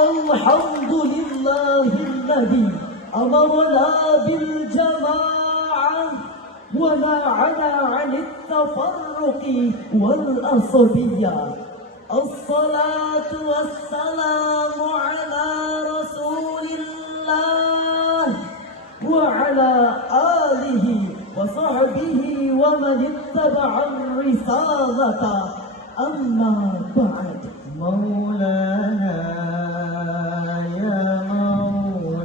Alhamdulillahilladzi amarna bil jama'ah wa nahana 'anit tafarruqi wal asabiyyah. Assalatu wassalamu ala Rasulillah wa ala alihi wa sahbihi wa man ittaba'a risalata. Amma ba'd. Maulana ya Maulana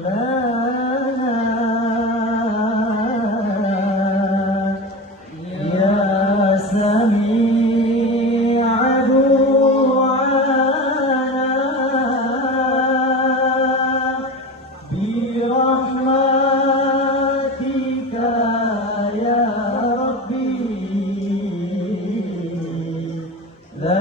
ya Sami'a du'ana bi rahmatika ya Rabbi la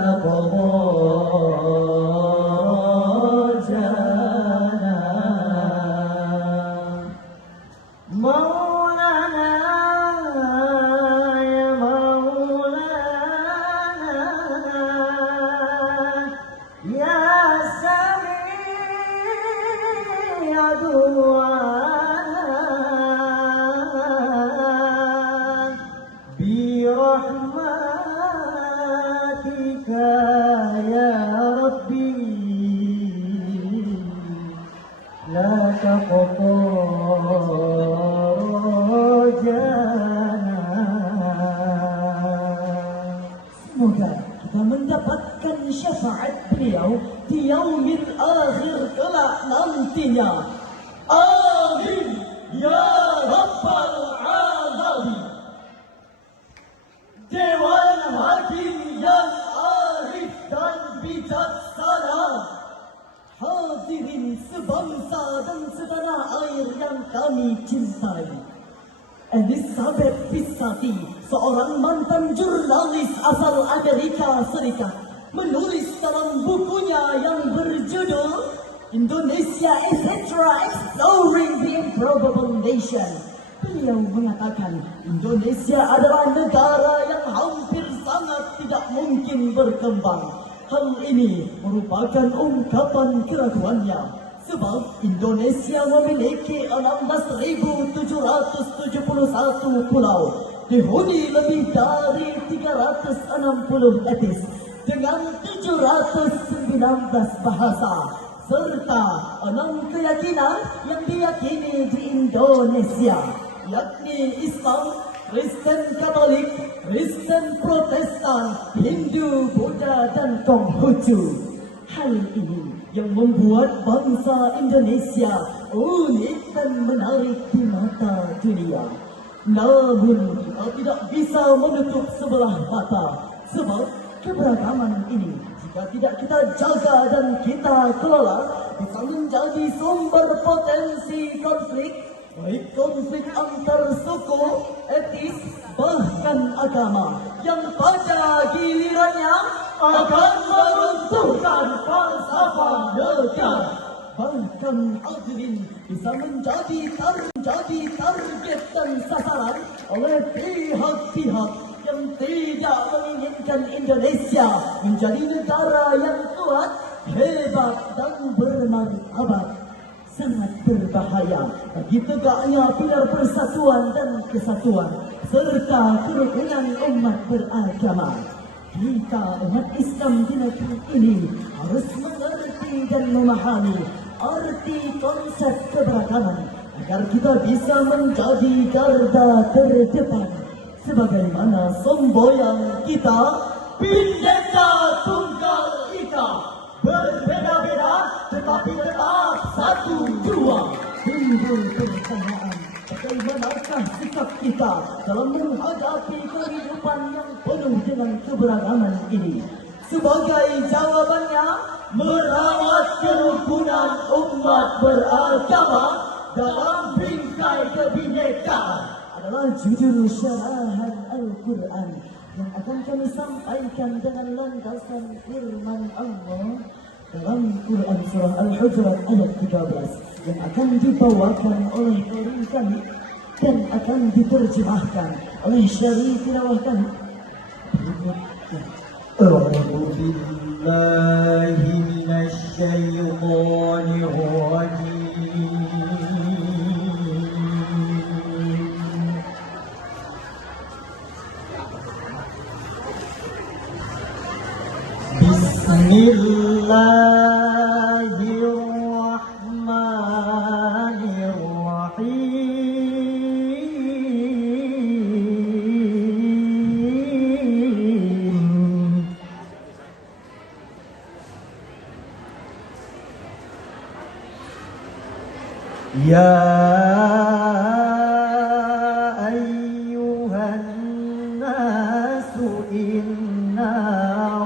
taqdha Semoga kita mendapatkan syafaat beliau di yaumil akhir kelak nantinya. Amin ya rabbal alamin. Dewan Hakim yang arif dan bijaksana, hadirin sebangsa dan setanah air yang kami cintai. Elizabeth Pisati, seorang mantan jurnalis asal Amerika Serikat, menulis dalam bukunya yang berjudul Indonesia etc. Exploring the Improbable Nation. Beliau mengatakan Indonesia adalah negara yang hampir sangat tidak mungkin berkembang. Hal ini merupakan ungkapan keraguannya. Sebab Indonesia memiliki 16.771 pulau, dihuni lebih dari 360 etnis dengan 719 bahasa, serta 6 keyakinan yang diyakini di Indonesia, yakni Islam, Kristen Katolik, Kristen Protestan, Hindu, Buddha, dan Konghucu. Hal ini yang membuat bangsa Indonesia unik dan menarik di mata dunia. Namun kita tidak bisa menutup sebelah mata, sebab keberagaman ini jika tidak kita jaga dan kita kelola bisa menjadi sumber potensi konflik, baik konflik antar suku, etnis, bahkan agama, yang pada gilirannya akan meruntuhkan falsafah negara. Bahkan hadirin bisa menjadi target dan sasaran oleh pihak-pihak yang tidak menginginkan Indonesia menjadi negara yang kuat, hebat, dan bermartabat. Sangat berbahaya bagi tegaknya pilar persatuan dan kesatuan serta kerukunan umat beragama. Kita umat Islam di negeri ini harus mengerti dan memahami arti konsep keberagaman agar kita bisa menjadi garda terdepan. Sebagaimana semboyan kita, Bhinneka Tunggal Ika, berbeda-beda tetapi tetap satu jua. Timbul pertanyaan, bagaimanakah sikap kita dalam menghadapi kehidupan yang penuh dengan keberagaman ini? Sebagai jawabannya, merawat kerukunan umat beragama dalam bingkai kebinekaan adalah judul syarahan Al-Quran yang akan kami sampaikan dengan landasan firman Allah dalam Quran surah Al-Hujurat ayat 13 yang akan dibawakan oleh Qari kami dan akan diterjemahkan oleh Syari tilawah kami. A'udzu billahi minasy syaithanir rajim. Bismillahirrahmanirrahim. Ya ayyuhan nasu inna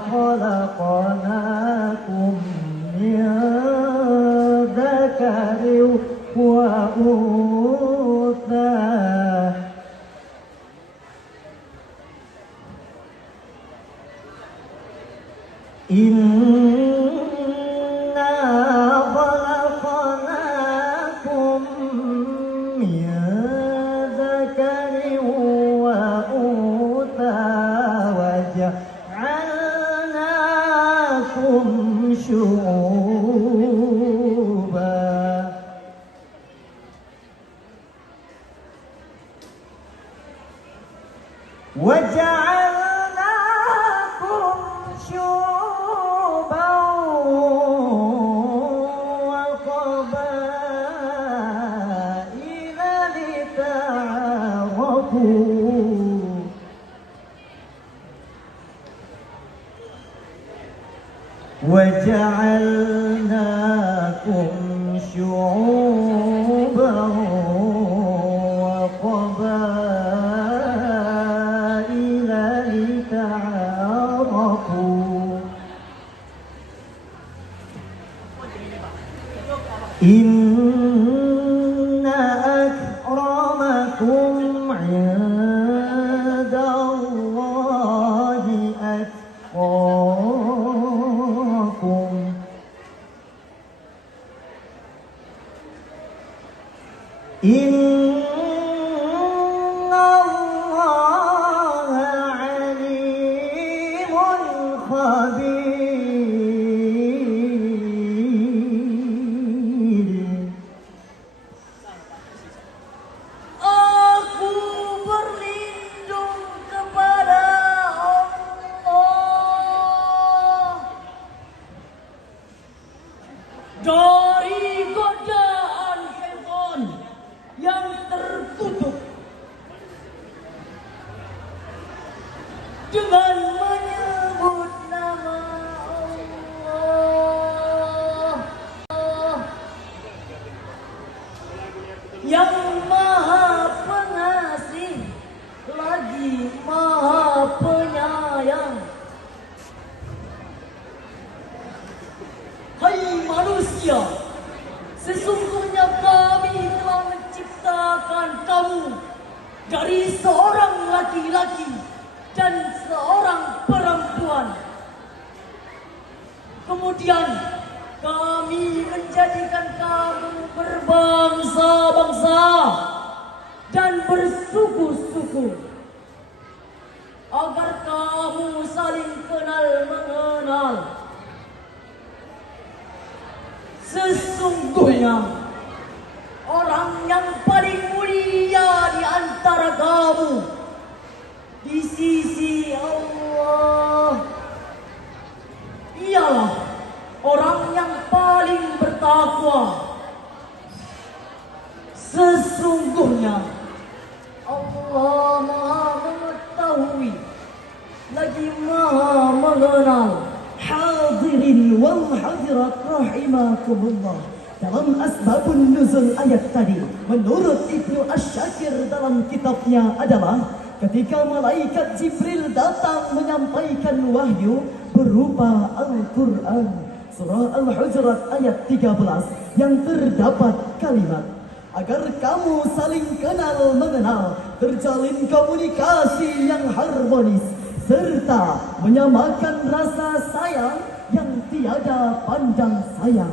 khalaqnakum min dzakarin wa untha inna khalaqnakum min dzakarin wa untha wa ja'alnakum syu'uban wa ja'alnakum syu'uban wa qabaila lita'arafu وجعلناكم شعوبا وقبائل لتعارفوا إن أكرمكم عند الله أتقاكم إن الله عليم خبير. Aku berlindung kepada Allah dari godaan syaitan yang terkutuk dengan menyebut nama Allah yang Maha Pengasih lagi Maha Penyayang. Hai manusia, sesungguhnya kami telah menciptakan kamu dari seorang laki-laki dan seorang perempuan. Kemudian kami menjadikan kamu berbangsa-bangsa dan bersuku-suku agar kamu saling kenal mengenal. Sesungguhnya orang yang paling mulia di antara kamu di sisi Allah ialah orang yang paling bertakwa. Sesungguhnya Allah Maha mengetahui lagi Maha mengenal. Hadirin wal hadirat rahimakumullah. Dalam asbabun nuzul ayat tadi, menurut Ibnu Asyakir dalam kitabnya adalah ketika malaikat Jibril datang menyampaikan wahyu berupa Al-Quran. Surah Al-Hujurat ayat 13 yang terdapat kalimat agar kamu saling kenal mengenal, terjalin komunikasi yang harmonis, serta menyamakan rasa sayang yang tiada pandang sayang.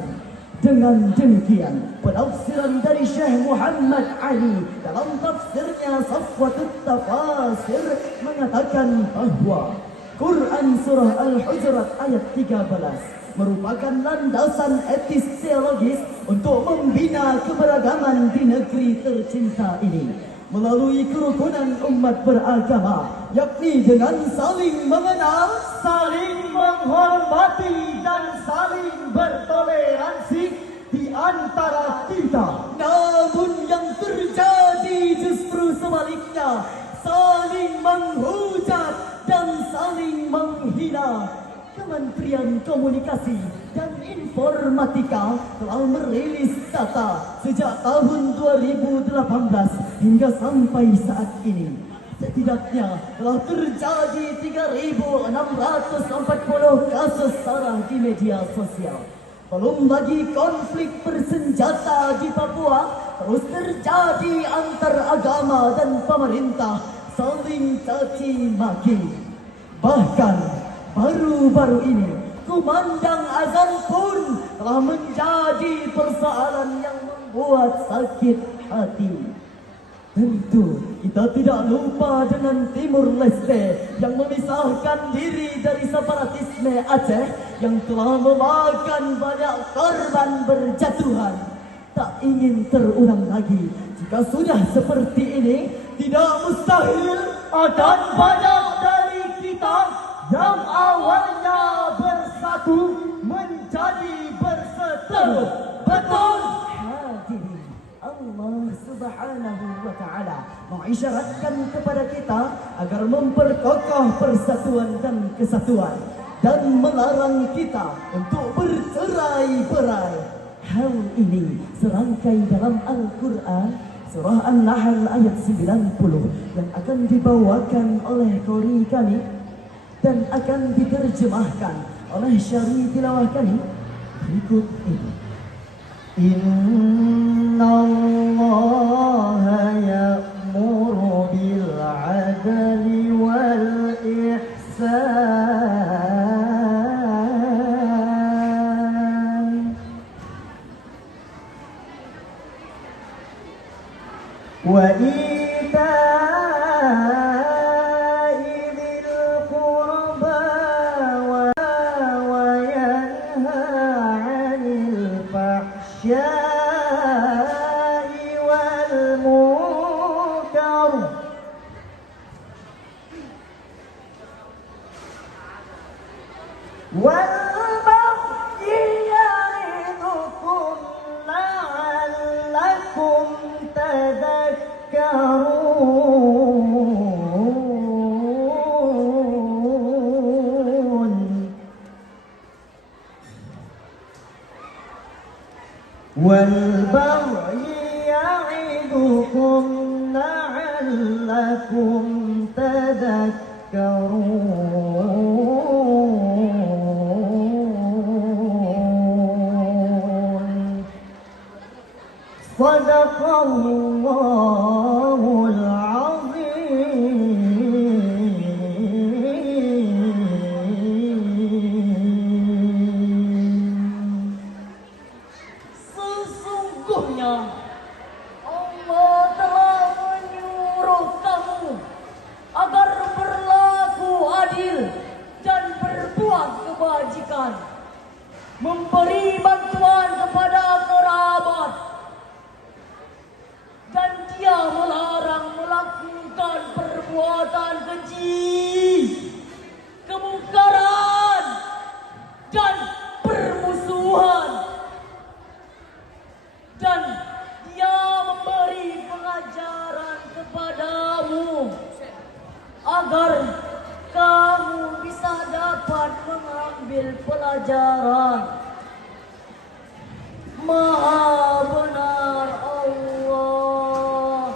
Dengan demikian, penafsiran dari Syekh Muhammad Ali dalam tafsirnya Safwatut Tafasir mengatakan bahwa Quran Surah Al-Hujurat ayat 13 merupakan landasan etis teologis untuk membina keberagaman di negeri tercinta ini melalui kerukunan umat beragama, yakni dengan saling mengenal, saling menghormati dan saling bertoleransi di antara kita. Namun yang terjadi justru sebaliknya, saling menghujat dan saling menghina. Kementerian Komunikasi dan Informatika telah merilis data sejak tahun 2018 hingga sampai saat ini. Setidaknya telah terjadi 3.640 kasus sara di media sosial. Belum lagi konflik bersenjata di Papua terus terjadi antar agama dan pemerintah saling caci maki. Bahkan baru-baru ini, kumandang azan pun telah menjadi persoalan yang membuat sakit hati. Tentu kita tidak lupa dengan Timur Leste yang memisahkan diri dari separatisme Aceh yang telah memakan banyak korban berjatuhan. Tak ingin terulang lagi. Jika sudah seperti ini, tidak mustahil akan banyak dari kita yang awalnya bersatu menjadi berseteru. Betul? Hadirin, Allah Subhanahu wa Ta'ala mengisyaratkan kepada kita agar memperkokoh persatuan dan kesatuan dan melarang kita untuk bercerai-berai. Hal ini serangkai dalam Al-Quran Surah An-Nahl ayat 90 yang akan dibawakan oleh qori kami dan akan diterjemahkan oleh syari tilawah kami berikut ini. Innallaha ya'muru bil 'adli wal ihsan wa والبغي يعظكم لعلكم تذكرون صدق الله العظيم. Allah telah menyuruh kamu agar berlaku adil dan berbuat kebajikan, memberi bantuan kepada kerabat, dan dia melarang melakukan perbuatan keji, kemungkaran, dan permusuhan. Dan dia memberi pengajaran kepadamu agar kamu bisa dapat mengambil pelajaran. Maha benar Allah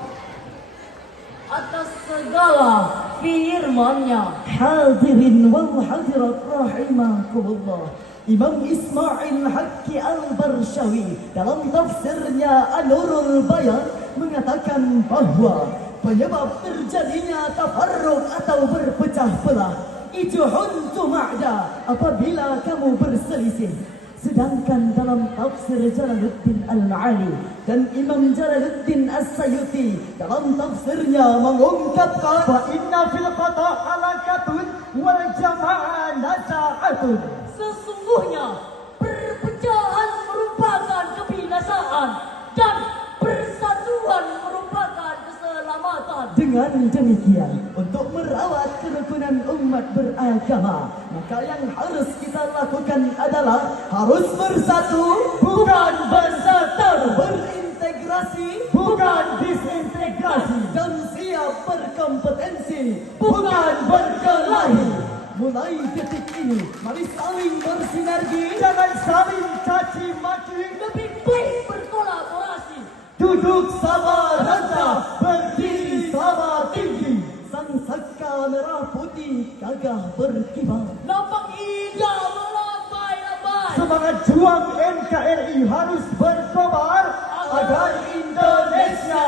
atas segala firman-Nya. Hadirin wal hadirat rahimakumullah. Imam Ismail Haqqi Al-Barshawi dalam tafsirnya An-Nurul Bayan mengatakan bahwa penyebab terjadinya tafarruq atau berpecah belah itu huntu ma'da apabila kamu berselisih. Sedangkan dalam tafsir Jalaluddin Al-Ma'ali dan Imam Jalaluddin As-Sayuti dalam tafsirnya mengungkapkan fa inna fil qata' halakatun wal jama'ah nasa'atun. Sesungguhnya perpecahan merupakan kebinasaan dan persatuan merupakan keselamatan. Dengan demikian, untuk merawat kerukunan umat beragama, maka yang harus kita lakukan adalah harus bersatu, bukan berseteru, berintegrasi, bukan disintegrasi, dan siap berkompetensi, bukan berkelahi. Mulai detik ini, mari saling bersinergi, jangan saling caci maki, Lebih baik berkolaborasi. duduk sama rata, berdiri sama tinggi. Sang saka merah putih gagah berkibar. Lambang indah melambai-lambai. Semangat juang NKRI harus berkobar agar Indonesia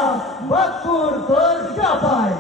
makmur tergapai.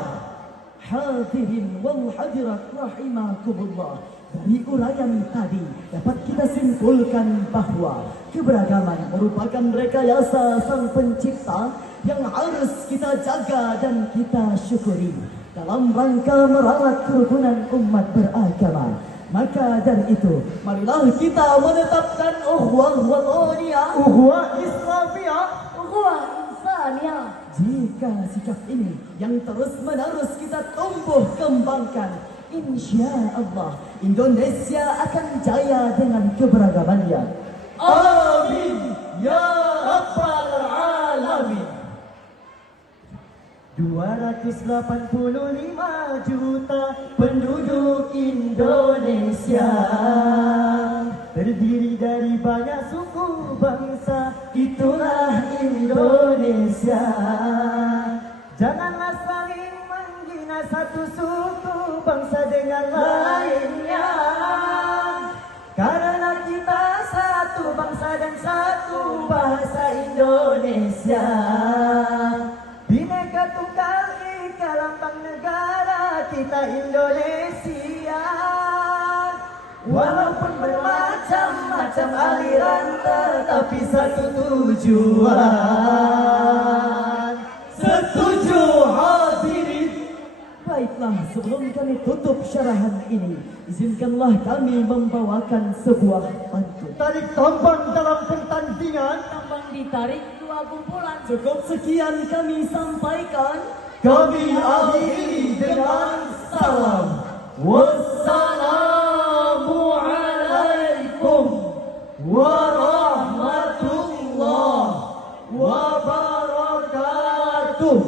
Hadirin wal hadirat rahimakumullah. Dari uraian tadi dapat kita simpulkan bahwa keberagaman merupakan rekayasa Sang Pencipta yang harus kita jaga dan kita syukuri dalam rangka merawat kerukunan umat beragama. Maka dari itu, marilah kita menetapkan ukhuwah wataniyah, ukhuwah Islamiyah, Ukhuwah insaniyah. jika sikap ini yang terus-menerus kita tumbuh kembangkan, insya Allah Indonesia akan jaya dengan keberagamannya. Amin ya rabbal alamin. 285 juta penduduk Indonesia, terdiri dari banyak suku bangsa, itulah Indonesia. Janganlah saling menghina satu suku bangsa dengan lainnya, karena kita satu bangsa dan satu bahasa Indonesia. Bhinneka Tunggal Ika lambang negara kita Indonesia. Walaupun bermacam-macam aliran, tetapi satu tujuan. Setuju hadirin? Baiklah, sebelum kami tutup syarahan ini, izinkanlah kami membawakan sebuah pantun. Tarik tambang dalam pertandingan, Tambang ditarik dua kumpulan. cukup sekian kami sampaikan. Kami akhiri dengan salam. Wassalamualaikum warahmatullahi wabarakatuh.